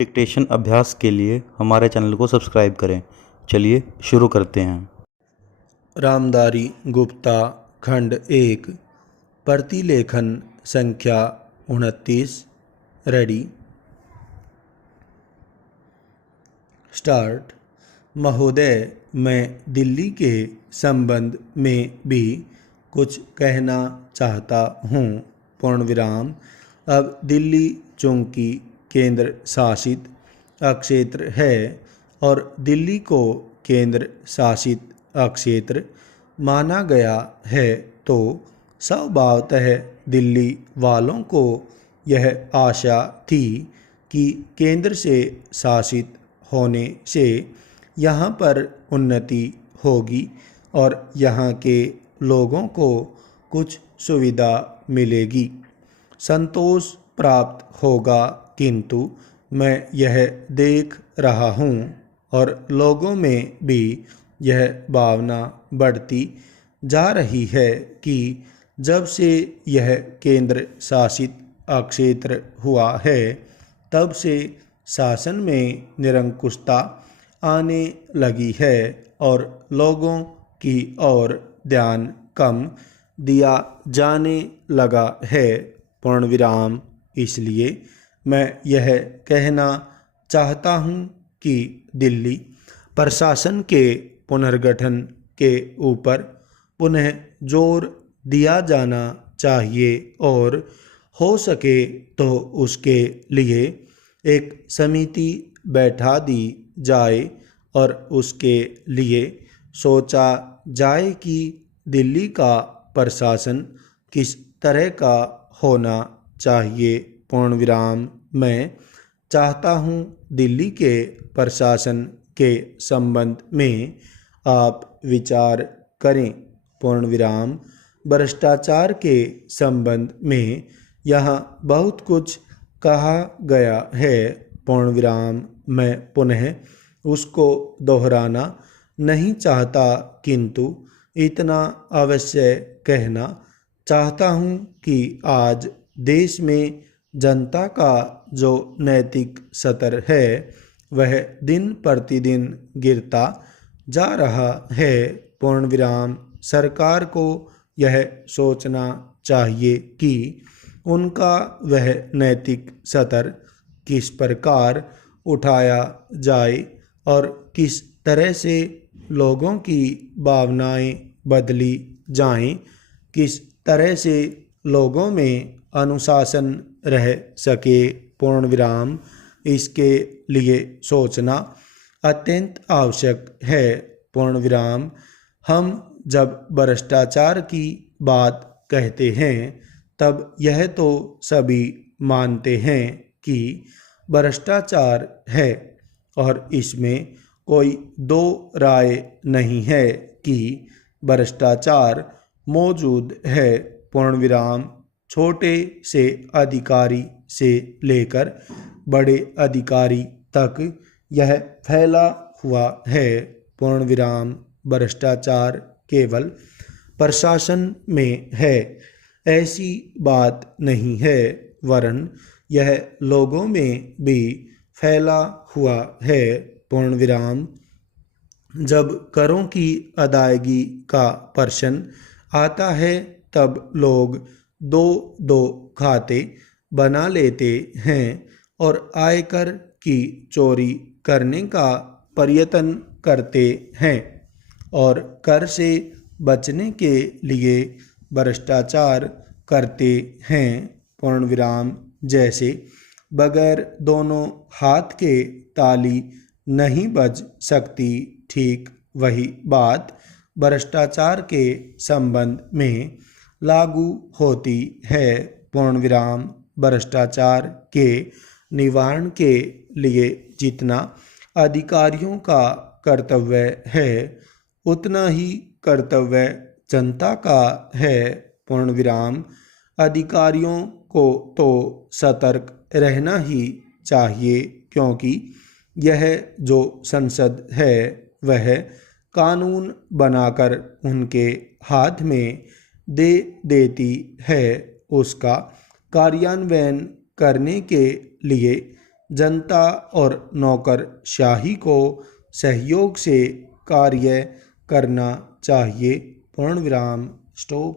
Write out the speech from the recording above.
Dictation अभ्यास के लिए हमारे चैनल को सब्सक्राइब करें। चलिए शुरू करते हैं। रामधारी गुप्ता खंड 1 प्रतिलेखन संख्या 29 रेडी स्टार्ट। महोदय, मैं दिल्ली के संबंध में भी कुछ कहना चाहता हूँ। पूर्णविराम। अब दिल्ली चूंकि केंद्र शासित अक्षेत्र है और दिल्ली को केंद्र शासित अक्षेत्र माना गया है, तो स्वभावतः दिल्ली वालों को यह आशा थी कि केंद्र से शासित होने से यहाँ पर उन्नति होगी और यहाँ के लोगों को कुछ सुविधा मिलेगी, संतोष प्राप्त होगा। किंतु मैं यह देख रहा हूँ और लोगों में भी यह भावना बढ़ती जा रही है कि जब से यह केंद्र शासित अक्षेत्र हुआ है, तब से शासन में निरंकुशता आने लगी है और लोगों की ओर ध्यान कम दिया जाने लगा है। पूर्णविराम। इसलिए मैं यह कहना चाहता हूँ कि दिल्ली प्रशासन के पुनर्गठन के ऊपर पुनः जोर दिया जाना चाहिए और हो सके तो उसके लिए एक समिति बैठा दी जाए और उसके लिए सोचा जाए कि दिल्ली का प्रशासन किस तरह का होना चाहिए। पूर्णविराम। मैं चाहता हूँ दिल्ली के प्रशासन के संबंध में आप विचार करें। पूर्णविराम। भ्रष्टाचार के संबंध में यहाँ बहुत कुछ कहा गया है। पूर्णविराम। मैं पुनः उसको दोहराना नहीं चाहता, किंतु इतना अवश्य कहना चाहता हूँ कि आज देश में जनता का जो नैतिक स्तर है वह दिन प्रतिदिन गिरता जा रहा है। पूर्णविराम। सरकार को यह सोचना चाहिए कि उनका वह नैतिक स्तर किस प्रकार उठाया जाए और किस तरह से लोगों की भावनाएं बदली जाएं, किस तरह से लोगों में अनुशासन रह सके। पूर्णविराम। इसके लिए सोचना अत्यंत आवश्यक है। पूर्णविराम। हम जब भ्रष्टाचार की बात कहते हैं तब यह तो सभी मानते हैं कि भ्रष्टाचार है और इसमें कोई दो राय नहीं है कि भ्रष्टाचार मौजूद है। पूर्णविराम। छोटे से अधिकारी से लेकर बड़े अधिकारी तक यह फैला हुआ है। पूर्णविराम। भ्रष्टाचार केवल प्रशासन में है ऐसी बात नहीं है, वरन यह लोगों में भी फैला हुआ है। पूर्णविराम। जब करों की अदायगी का प्रश्न आता है तब लोग दो दो खाते बना लेते हैं और आयकर की चोरी करने का प्रयत्न करते हैं और कर से बचने के लिए भ्रष्टाचार करते हैं। पूर्णविराम। जैसे बगैर दोनों हाथ के ताली नहीं बज सकती, ठीक वही बात भ्रष्टाचार के संबंध में लागू होती है। पूर्णविराम। भ्रष्टाचार के निवारण के लिए जितना अधिकारियों का कर्तव्य है, उतना ही कर्तव्य जनता का है। पूर्णविराम। अधिकारियों को तो सतर्क रहना ही चाहिए, क्योंकि यह जो संसद है वह कानून बनाकर उनके हाथ में दे देती है। उसका कार्यान्वयन करने के लिए जनता और नौकरशाही को सहयोग से कार्य करना चाहिए। पूर्ण विराम। स्टॉप।